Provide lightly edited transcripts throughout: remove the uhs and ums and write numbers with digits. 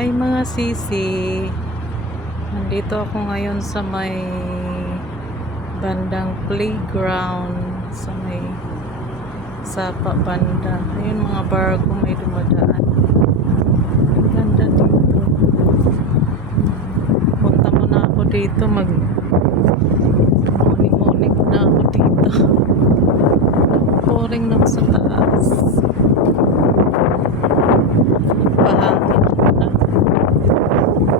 Hi mga sisi, nandito ako ngayon sa may bandang playground, sa may sapa banda. Ayun mga barko may dumadaan. Ang ganda dito. Punta muna ako dito, morning muna ako dito. Boring lang sa taas. Bahangin muna.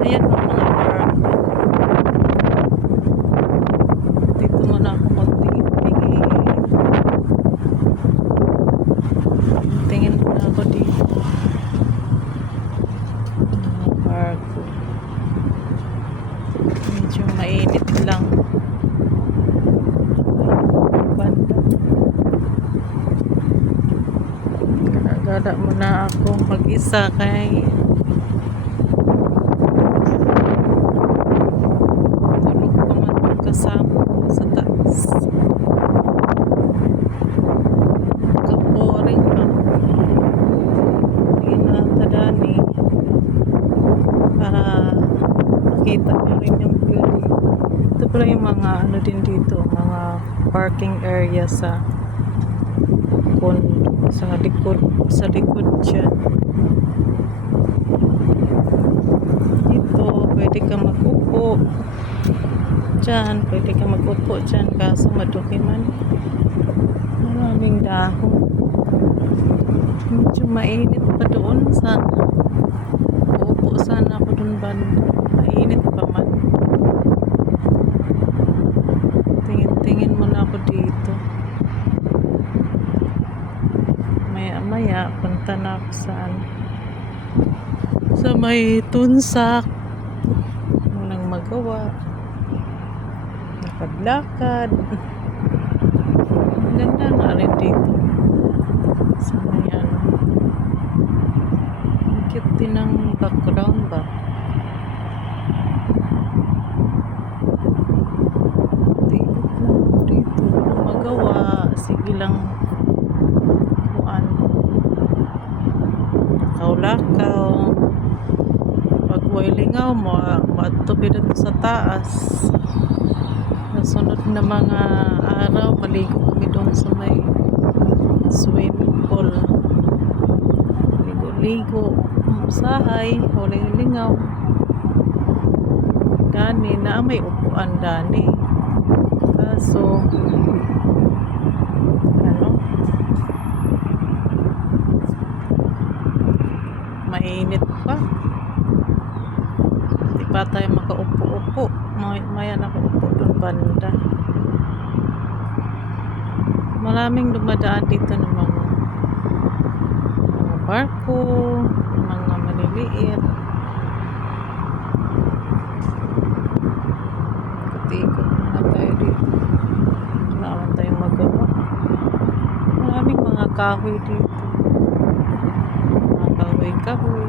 Ayan ang mga barko. Dito muna ako magtingin-tingin. Tingin muna ako dito. Mga barko. Medyo mainit lang. Banda. Gada muna ako mag-isa kay tulog pa man yung kasama ko sa taas. Kaporing pa. Hindi na tadani para makita ko rin yung view dito. Ito pala yung mga ano din dito, mga parking area sa condo, sa likod dyan. Dito pwede ka mag-upo dyan, pwede ka mag-upo dyan, kaso madumi man, maraming dahon. Medyo mainit pa doon, sana uupo sana ako doon banda, mainit pa man. Tingin muna ako dito, maya punta na ako sa may tunsak. Walang magawa, lakad-lakad. Ang ganda nga rin dito sa may ano, ang cute din ng background ba. Tingin lang ako dito, walang magawa, sige lang kuan, lakaw-lakaw. Pag way lingaw mo, matubid ito sa taas. Nasunod na mga araw, maligo kami doon sa may swimming pool. Ligo-ligo, usahay, huling lingaw. Dani na may upuan dani. Kaso, mainit pa. Di pa tayo makaupo-upo. Maya nakaupo doon banda. Maraming dumadaan dito ng mga barko, mga maliliit. Ikot na tayo dito. Wala naman tayong magawa. Maraming mga kahoy dito. Kahoy.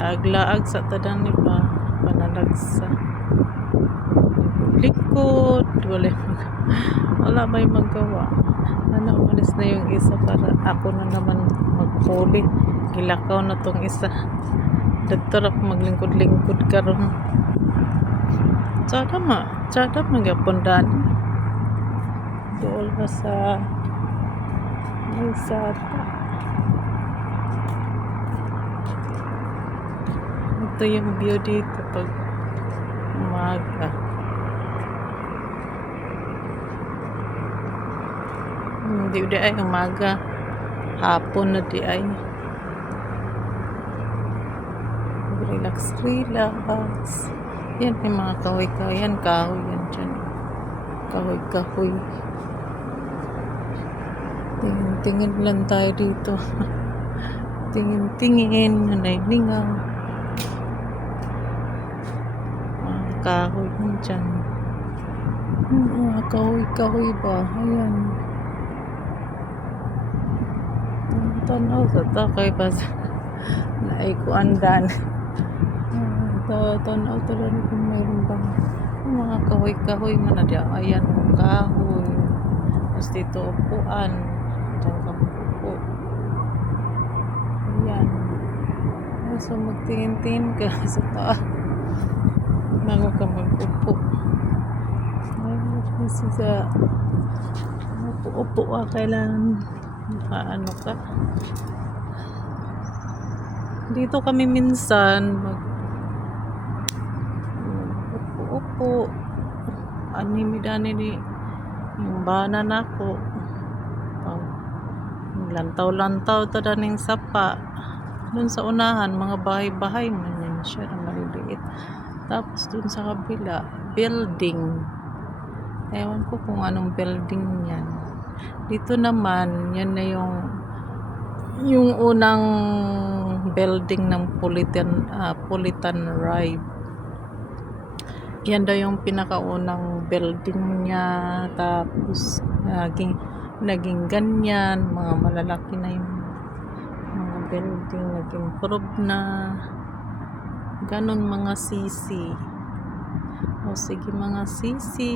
Aglaag sa tadan ni ba panalagsa likod, wala may magawa. Umalis na yung isa para ako na naman magpuli. Gilakaw na tong isa. Doktor ako maglingkod-lingkod karon. Tsada magyapon dani. Dool ba sa may sata. Ito yung view dito pag umaga. Hindi ay umaga, hapon na di ay. Relax. Yan yung mga kahoy-kahoy. Yan kahoy yan dyan. Kahoy. Tingin lang tayo dito. Tingin, nanay-ningaw. Mga kahoy yan dyan. Mga kahoy ba? Ayan. Tanaw sa takay pa sa naikuandan. Tanaw talaga kung mayroon bang mga kahoy man na diya. Ayan, kahoy. Tapos dito upuan. Diyan ka upo. So magtingin-tingin ka sa taas bago ka mag-upo. Kasi sa upo-upo ka, kailangan ano ka. Dito kami minsan upo-upo. Animi-dani ni yung banan ako. Lantaw-lantaw to daning sapa. Dun sa unahan, mga bahay-bahay man yan siya na maliliit. Tapos dun sa kabila, building. Ewan ko kung anong building yan. Dito naman, yan na yung unang building ng Pulitan Ride. Yan daw yung pinakaunang building niya. Tapos naging ganyan, mga malalaki na yung mga building, nag-improve na ganon mga sisi. O sige mga sisi,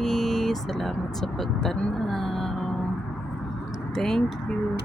salamat sa pagtanaw. Thank you.